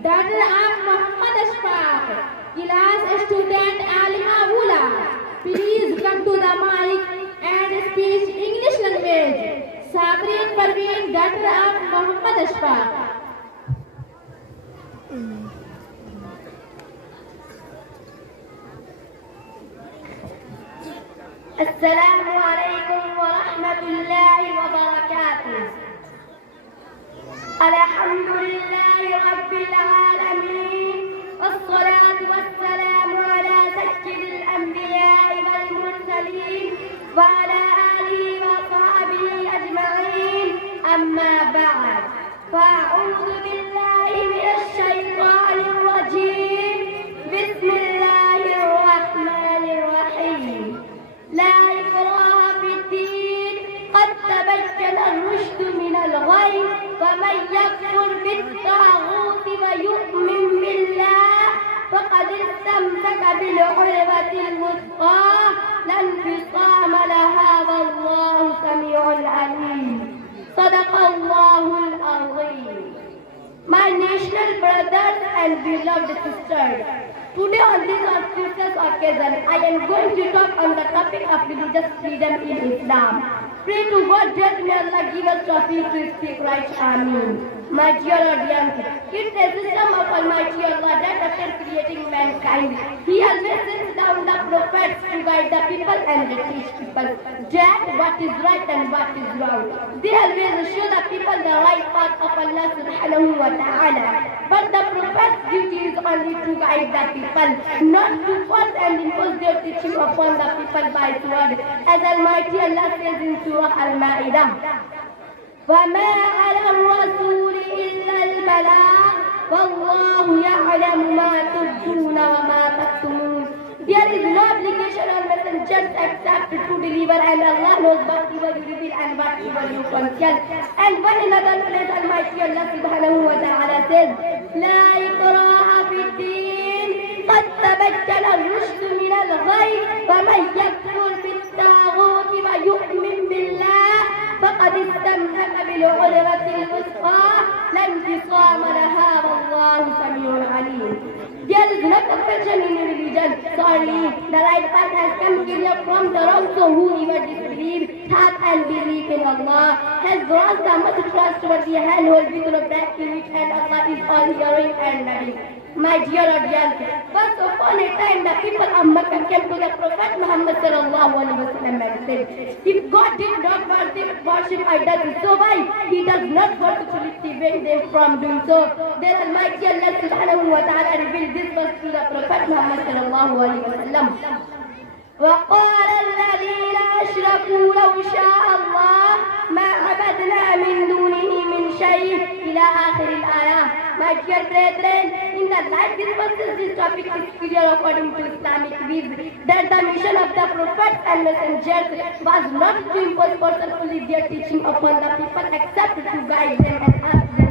Dr. R. Muhammad Ashfaq, class student Alima Ula, please come to the mic and speak English language. Sabrin Parveen, Dr. R. Muhammad Ashfaq. السلام عليكم ورحمة الله وبركاته. الحمد لله رب العالمين، والصلاة والسلام على سيد الأنبياء والمرسلين وعلى آله وصحبه أجمعين، أما بعد، فأعوذ بالله من الشيطان الرجيم. بسم الله الرحمن الرحيم. لا إكراه في الدين، قد تبين الرشد من الغي، ومن يكفر بالطاغوت ويؤمن بالله فقد استمسك بالعروة الوثقى لا انفصام لها، والله سميع عليم. صدق الله العظيم. My national brothers and beloved sisters, today on this auspicious occasion, I am going to talk on the topic of religious freedom in Islam. Pray to God that may Allah give us tawfiq to speak right. Ameen. My dear audience, it's a system of Almighty Allah that after creating mankind, He always sends down the prophets to guide the people and to teach people that what is right and what is wrong. They always show the people the right path of Allah subhanahu wa ta'ala. But the prophet's duty is only to guide the people, not to force and impose their teaching upon the people by sword. As Almighty Allah says in Surah Al-Ma'idah, وَمَا عَلَى الرَّسُولِ إِلَّا الْبَلَاغُ وَاللَّهُ يَعْلَمُ مَا تُبْدُونَ وَمَا تَكْتُمُونَ. There is no obligation on messengers except to deliver, and Allah knows what you will reveal and what you will conceal. And one another place, Almighty Allah subhanahu wa ta'ala says, لا إكراه في الدين قد تبين الرشد من الغي، ومن يكفر بالطاغوت ويؤمن بالله فقد استمسك بالعروة الوثقى لا انفصام لها، والله سميع عليم. There is no perfection in religion. Sorry, the right path has come clear from the wrong, so whoever disbelieves, has unbelief in Allah, has lost the much trustworthy handhold with no practice, and Allah is all hearing and knowing. My dear audience, once upon a time the people of Makkah came to the Prophet Muhammad sallallahu alaihi wasallam and said, if God did not worship idols, so why He does not want to prevent them from doing so? Then Almighty Allah subhanahu wa ta'ala revealed this verse to the Prophet Muhammad sallallahu alaihi wasallam. وقال الذين أشركوا لو شاء الله ما عبدنا من دونه من شيء إلى آخر الآية. My dear brethren, in the light discourses, this topic is clear according to Islamic views that the mission of the prophets and messengers was not to impose forcefully their teaching upon the people except to guide them and ask them